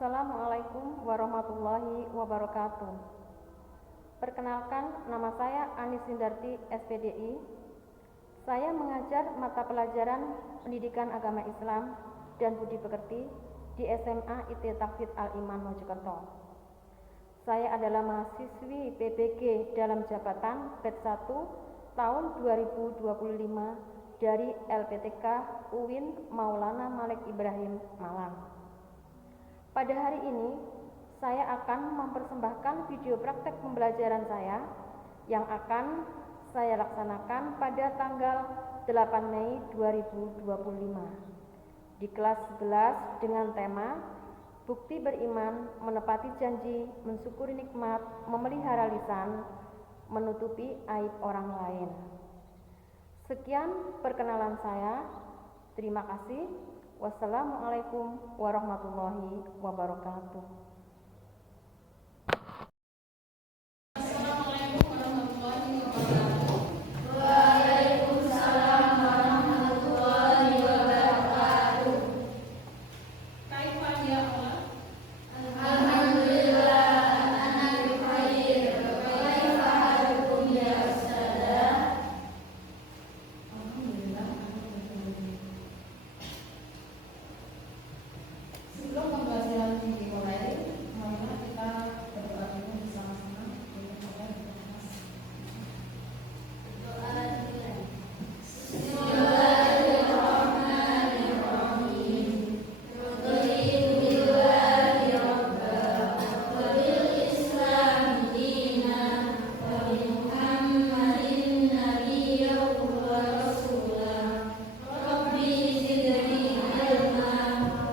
Assalamualaikum warahmatullahi wabarakatuh. Perkenalkan, nama saya Anis Sindarti, SPDI. Saya mengajar mata pelajaran Pendidikan Agama Islam dan Budi Pekerti di SMA IT Takfid Al-Iman Mojokerto. Saya adalah mahasiswi PBG dalam jabatan batch 1 tahun 2025 dari LPTK UIN Maulana Malik Ibrahim, Malang. Pada hari ini, saya akan mempersembahkan video praktek pembelajaran saya yang akan saya laksanakan pada tanggal 8 Mei 2025 di kelas 11 dengan tema Bukti Beriman, Menepati Janji, Mensyukuri Nikmat, Memelihara Lisan, Menutupi Aib Orang Lain. Sekian perkenalan saya. Terima kasih. Wassalamualaikum warahmatullahi wabarakatuh. Assalamualaikum warahmatullahi wabarakatuh. Waalaikumsalam warahmatullahi wabarakatuh. Kaifa ya Allah? Alhamdulillah, ana bi khair. Kaifa halukum ya ustadzah? Alhamdulillah. Sebelum pembelajaran dimulai, marilah kita berdoa dulu bersama-sama. Bismillahirrahmanirrahim. Raditu billahi rabba wa bil Islam dinan wa bi Muhammadin nabiyyan wa rasulah. Rabbi zidni ilma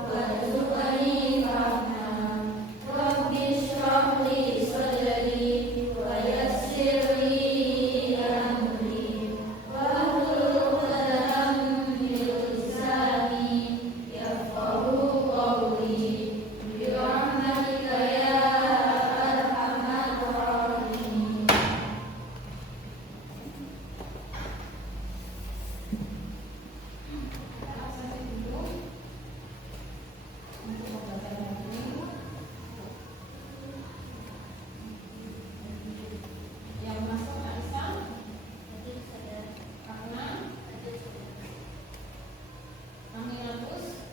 warzuqni fahma. Rabbi shrah li sadri wa yassir li amri wahlul 'uqdatam min lisani yafqahu qawli bi rahmatika ya arhamar rahimin. Yang masuk Aisyah, Rahma, Aminatus,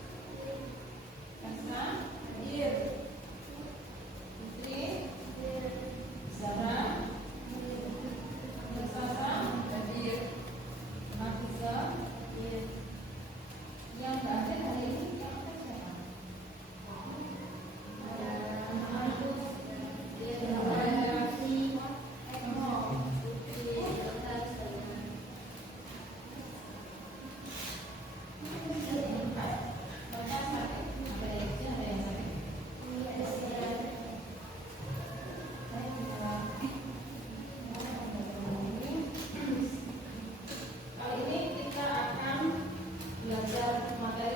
Kasa, Putri, Zara, Nusasa, Hafiza. Yang terakhir hari ini siapa? Kali ini kita akan belajar materi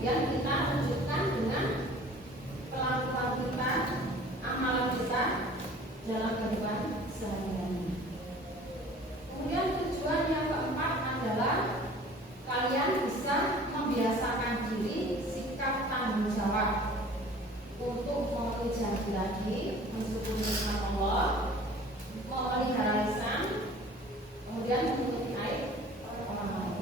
kemudian kita lanjutkan dengan pelakuan kita, amalan kita dalam kehidupan sehari-hari. Kemudian tujuan yang keempat adalah kalian bisa membiasakan diri sikap tanggung jawab untuk memenuhi janji, mensyukuri nikmat Allah, memelihara lisan, kemudian menutupi aib orang lain.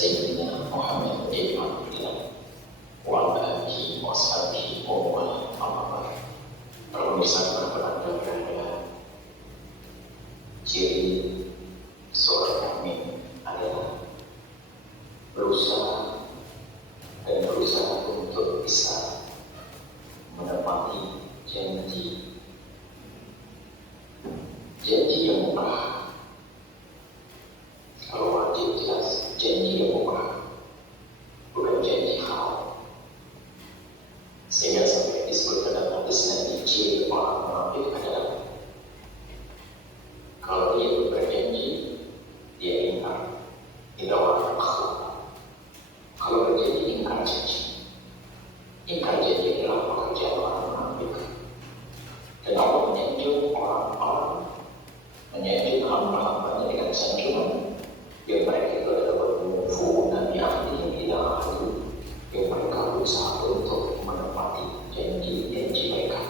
Sayyidina Muhammad ibn Abdullah wa alihi wa sahbihi wa man wala. Pemirsa berada ciri seorang mukmin adalah berusaha untuk bisa menepati janji yang murah. Kalau wajib jelas janji yang murah, bukan janji halal. Sehingga sampai disebut dalam hadis Nabi, ciri orang munafik adalah kalau dia berjanji, dia ingkar. Tidak orang akhlak. Kalau berjanji, ingkar janji. Ingkar janji adalah pekerjaan orang munafik. Dan Allah menyanjung orang-orang, menyanjung hamba-hambanya dengan sanjungan yang mereka itu adalah bermufu dan diahli tidak ahli, yang mereka berusaha untuk menepati janji-janji mereka.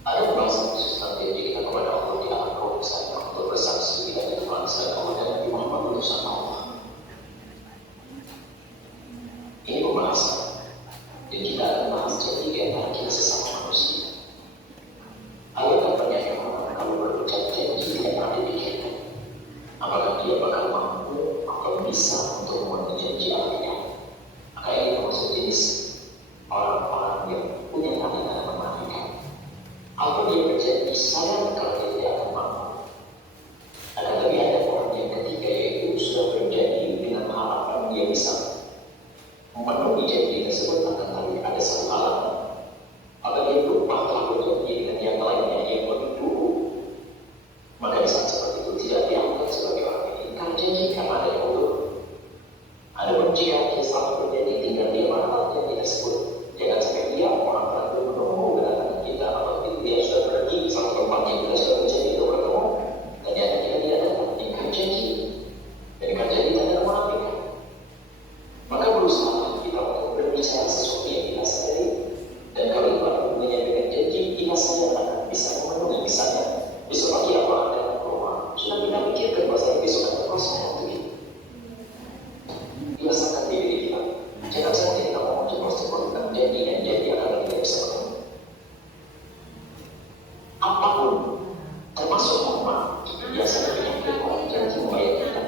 Ada bahasa khusus nanti kita kepada Allah, tidak akan kau bersama untuk bersaksi tidak ada Tuhan selain Allah dan Nabi Muhammad utusan Allah. Ini pembahasan, dan kita akan bahas janji di antara kita sesama manusia. Ada banyak orang kalau berucap janji tidak pernah dipikirkan apakah dia bakal mampu atau bisa untuk memenuhi janji Allah. Maka ini termasuk jenis orang-orang yang punya tanda-tanda menafikan. Apa dia berjanji saya kalau dia tidak akan mampu. Akan tapi ada orang yang ketiga yaitu sudah berjanji dengan harapan dia bisa memenuhi janji tersebut, akan tapi ada satu halangan. Maka dia lupa telah berjanji dengan yang lainnya yang lebih dulu. Maka di saat seperti itu tidak dianggap sebagai orang yang ingkar janji karena ada yang undur. Ada ujian yang selalu berjanji tinggal dia mana janji tersebut. Jangan sampai dia orang berarti menunggu kedatangan kita atau dia sudah pergi sama tempat yang kita sudah berjanji untuk bertemu. Ternyata kita tidak datang ingkar janji. Dan ingkar janji tanda munafikan. Maka berusaha kita untuk berbicara sesuatu yang kita sadari. Dan kalau itu ada hubungannya dengan janji, kita sadar akan bisa memenuhi. Misalnya besok pagi aku akan keluar, sudah kita pikirkan bahwa besok akan proses untuk itu. Biasakan diri kita. Jangan sampai kita mau cepet-cepet dengan janji dan janji akan tidak bisa memenuhi. Apapun, termasuk umat, biasanya kita orang janji membayar kita.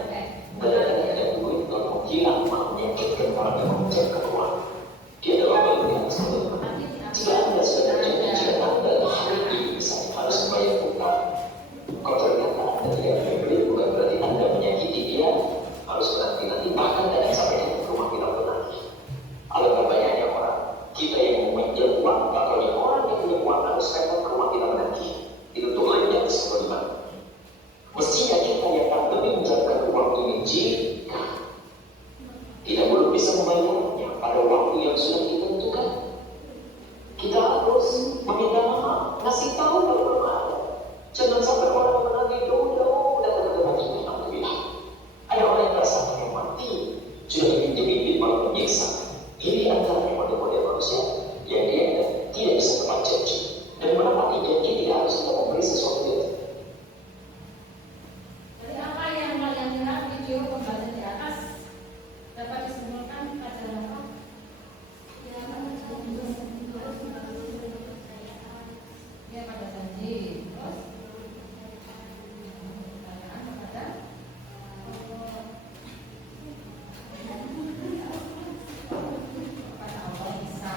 Dan ada duit kalau hilang mau menyakitkan orang yang mengucapkan uang. Dia adalah orang yang selalu. Jika Anda sudah berjanji, jika Anda hari ini misalnya harus membayar utang, kalau ternyata Anda tidak memberi, bukan berarti Anda menyakiti dia, harus menanti-nanti, bahkan tidak sampai ke rumah kita lagi. Alangkah banyaknya orang kita yang meminjam uang, atau yang orang yang punya uang harus repot ke rumah kita lagi. Itu tuh lainnya sebagaimana. Mestinya kita yang akan lebih menjaga uang ini jika kita belum bisa membayarnya pada waktu yang sudah ditentukan. Kita harus meminta maaf, ngasih tahu kalau belum ada. Jangan sampai orang menagih dulu datang ke tempat kita. Alhamdulillah. Ada orang yang merasa yang mati sudah dipinjam malah menyiksa. Ini antara model-model manusia yang dia tidak bisa tepat janji. Dan menepati janji tidak harus kita memberi sesuatu itu. Jadi apa yang kalian kira video pembahasan di atas dapat disimpulkan pada apa? Ya pada janji. Terus pertanyaan kepada Allah bisa.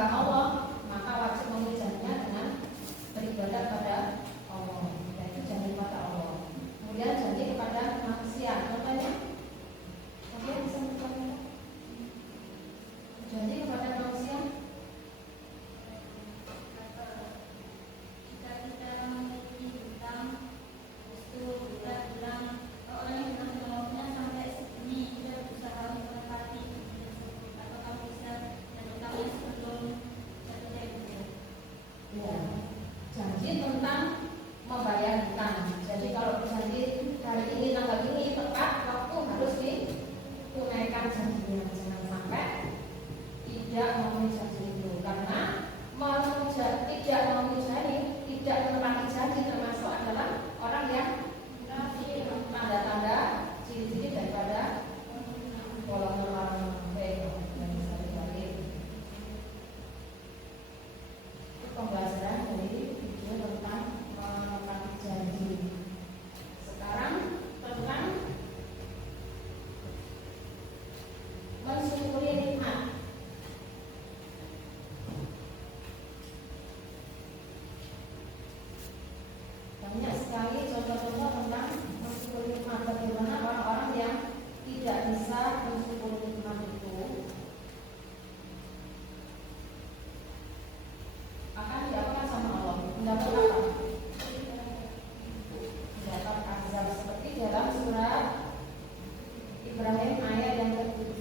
hamba Allah, maka wajib memujinya dengan beribadah pada Allah, yaitu janji kepada Allah. Kemudian janji kepada manusia, contohnya, oke, bisa mencontohkan? Janji kepada manusia. Janji tentang membayar hutang. Jadi kalau janji hari ini tanggal ini tepat waktu harus ditunaikan janjinya. Jangan sampai tidak memenuhi janji itu, karena tidak memenuhi janji, tidak menepati janji termasuk adalah orang yang tanda-tanda ciri-ciri daripada golongan orang munafik. Pembelajaran dari video tentang menepati janji. Sekarang tentang mensyukuri nikmat. Banyak sekali contoh-contoh tentang mensyukuri nikmat. Bagaimana orang-orang yang tidak bisa mensyukuri nikmat itu akan diapakan sama Allah? Mendapat apa? Mendapat azab, seperti dalam surat Ibrahim ayat yang ke-7.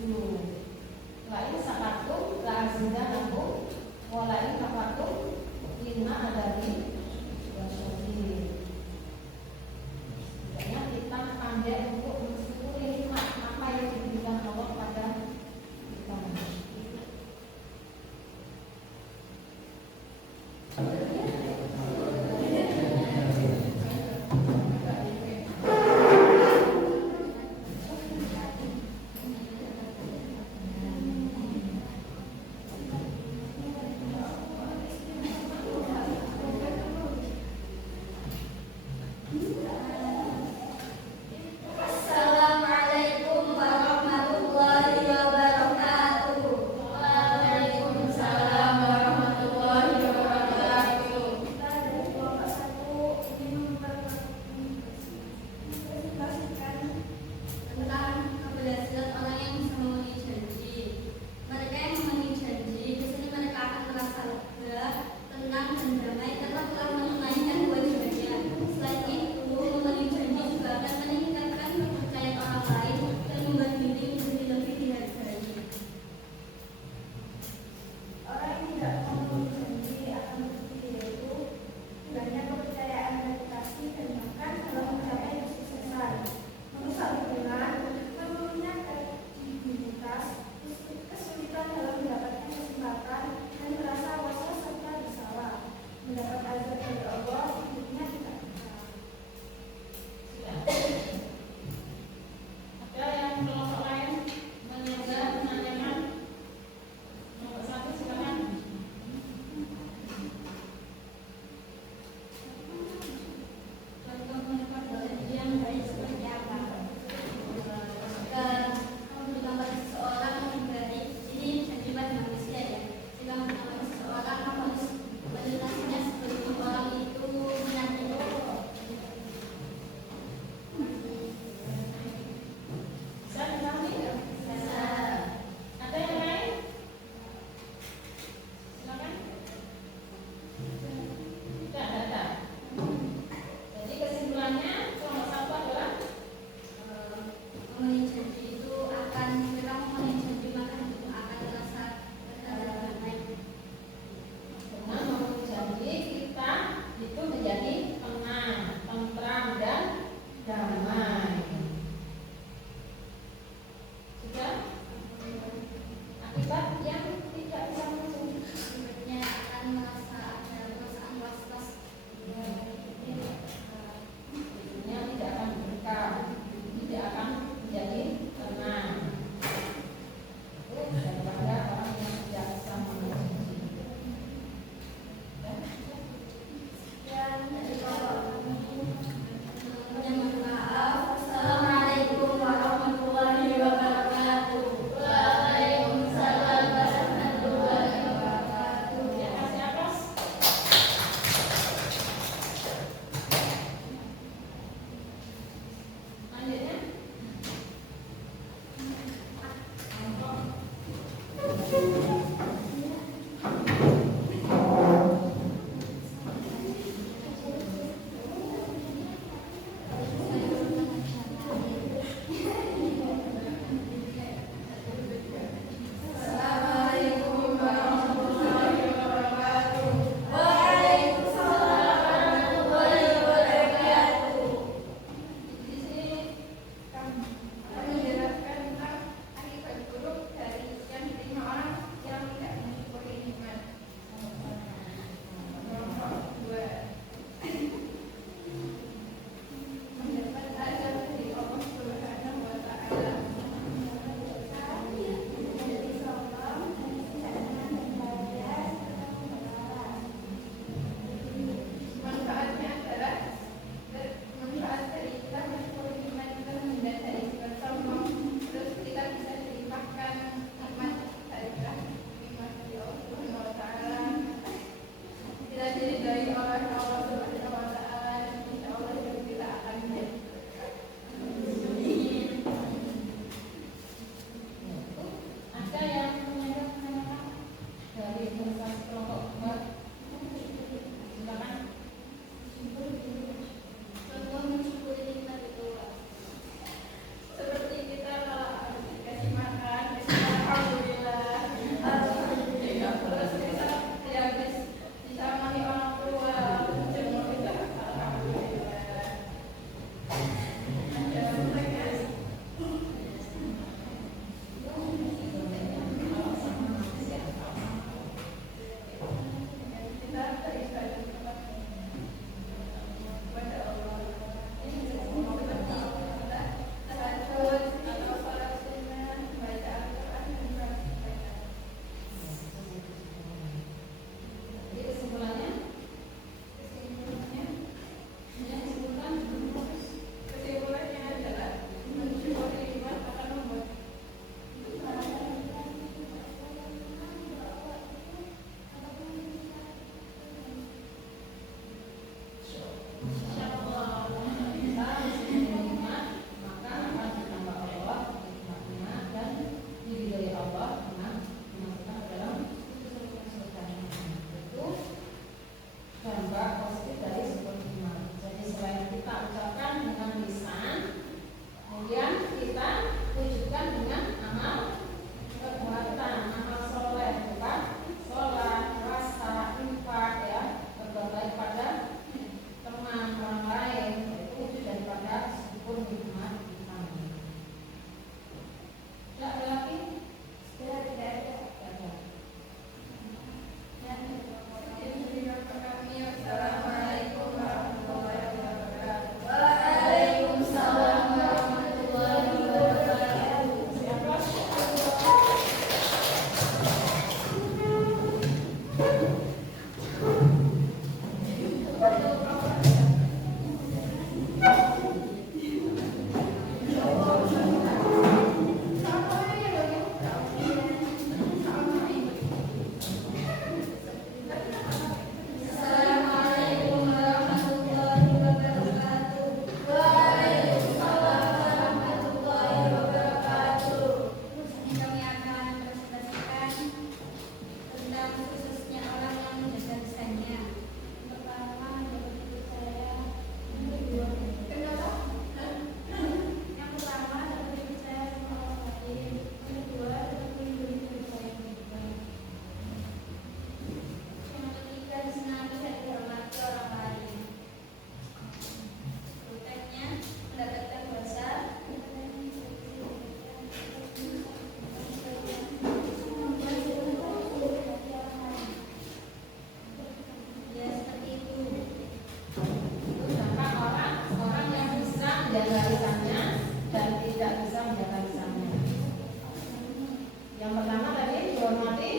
Yang pertama tadi dihormati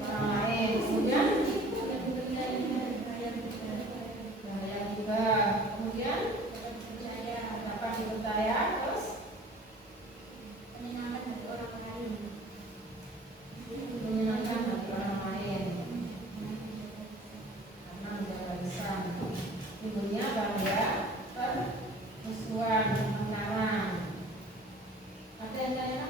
orang lain, kemudian yang juga, kemudian dapat dipercaya, terus menyenangkan hati orang lain. Karena menjaga lisan. Ibunya bangga permusuhan, tentara. Ada yang tanya?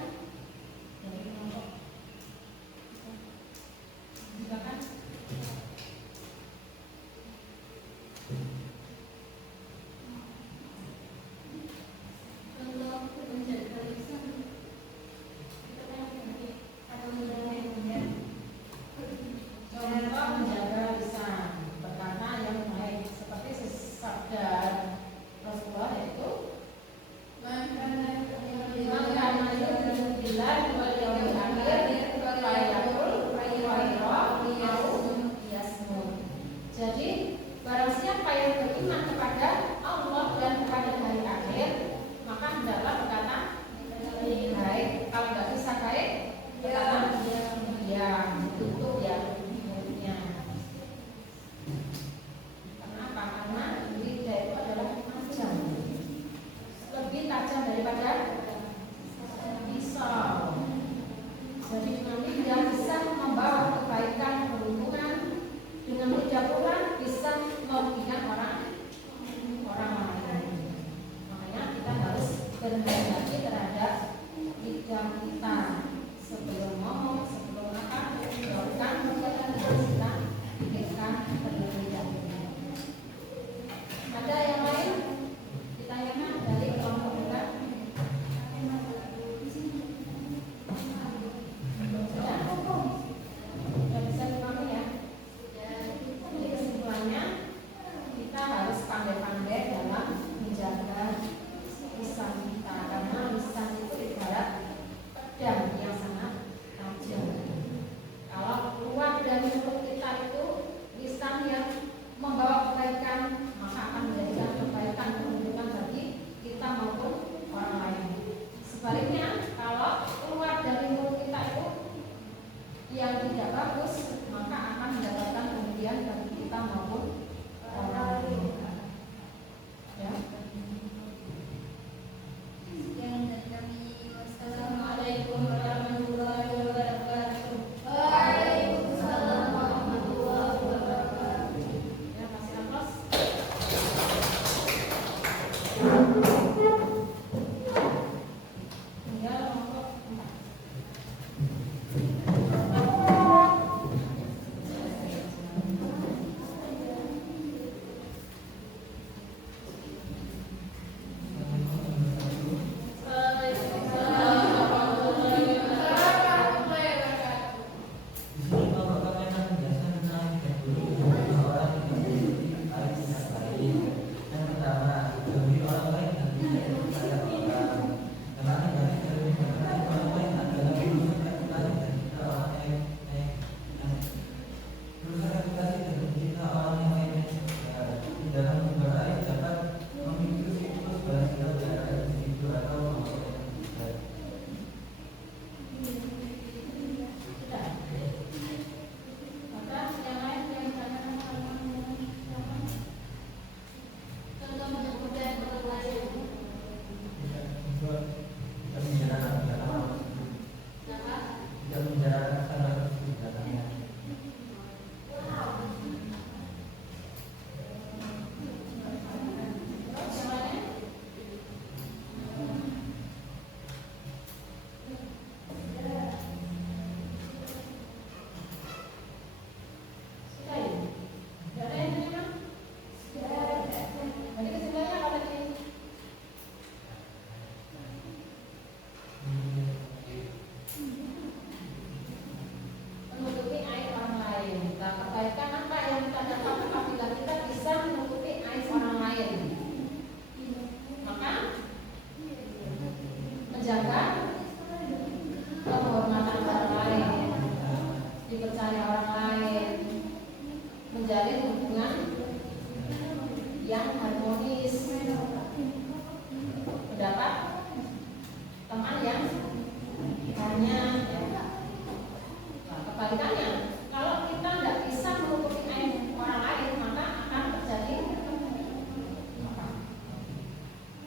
kebalikannya, kalau kita tidak bisa menutupi aib orang lain, maka akan terjadi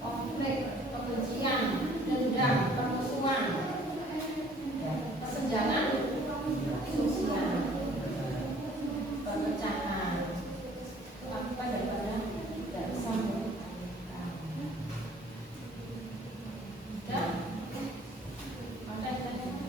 konflik, kebencian, dendam, permusuhan, kesenjangan sosial, perpecahan. Apa daripada tidak bisa menutupi. Dan maka kita bisa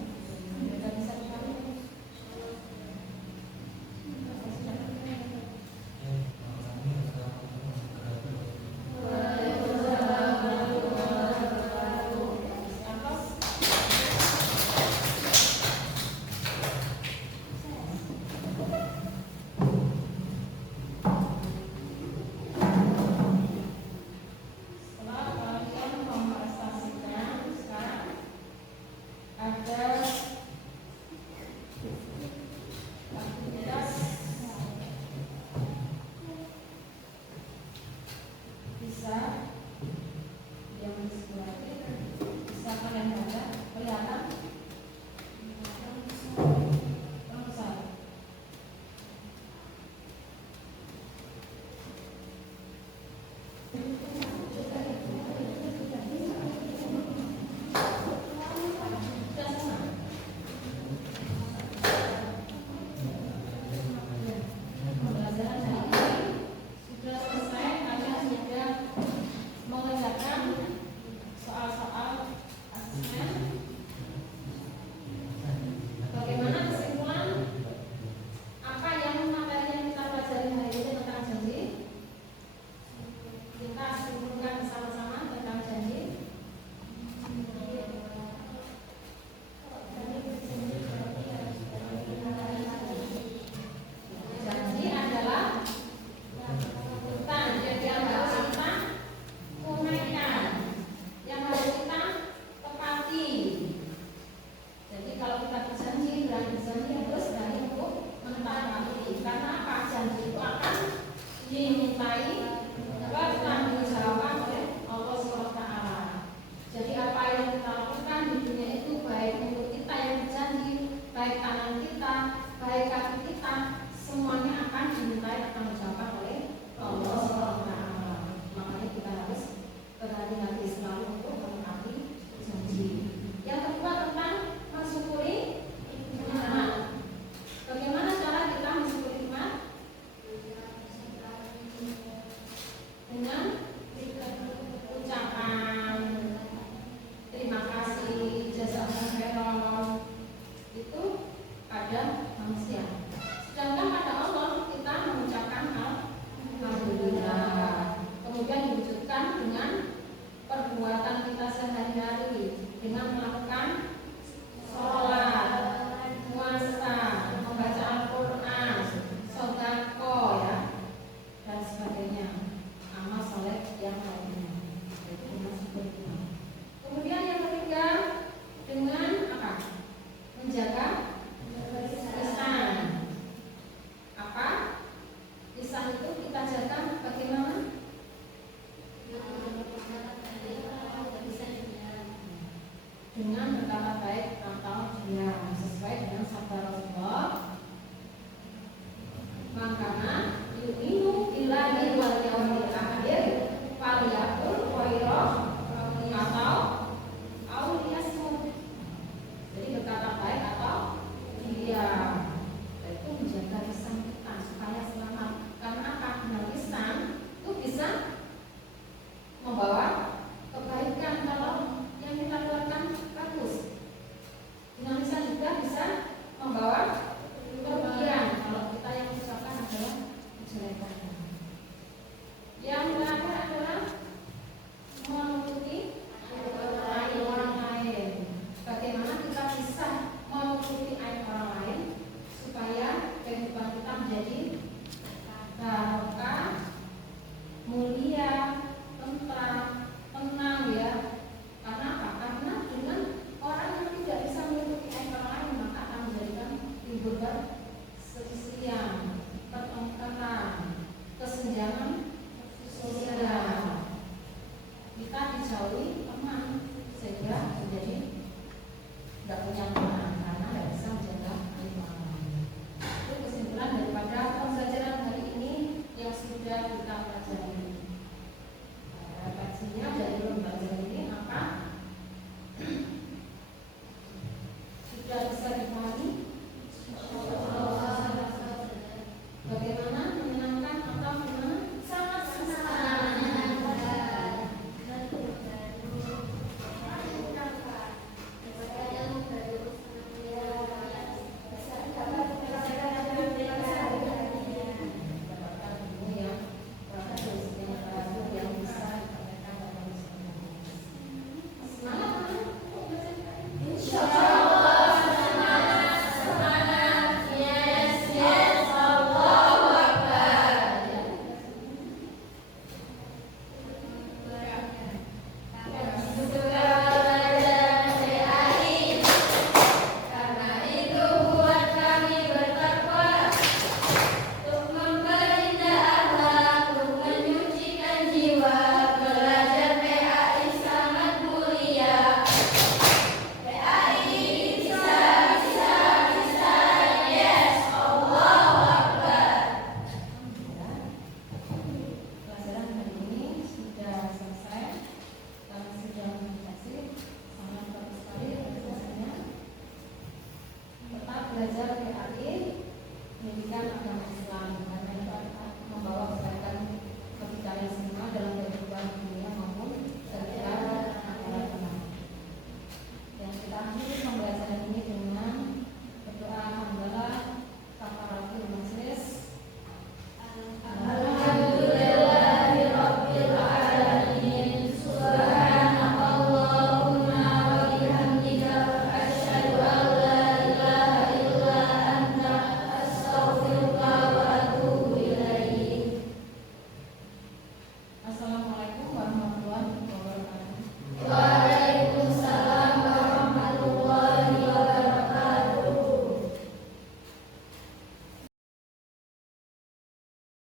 dimintai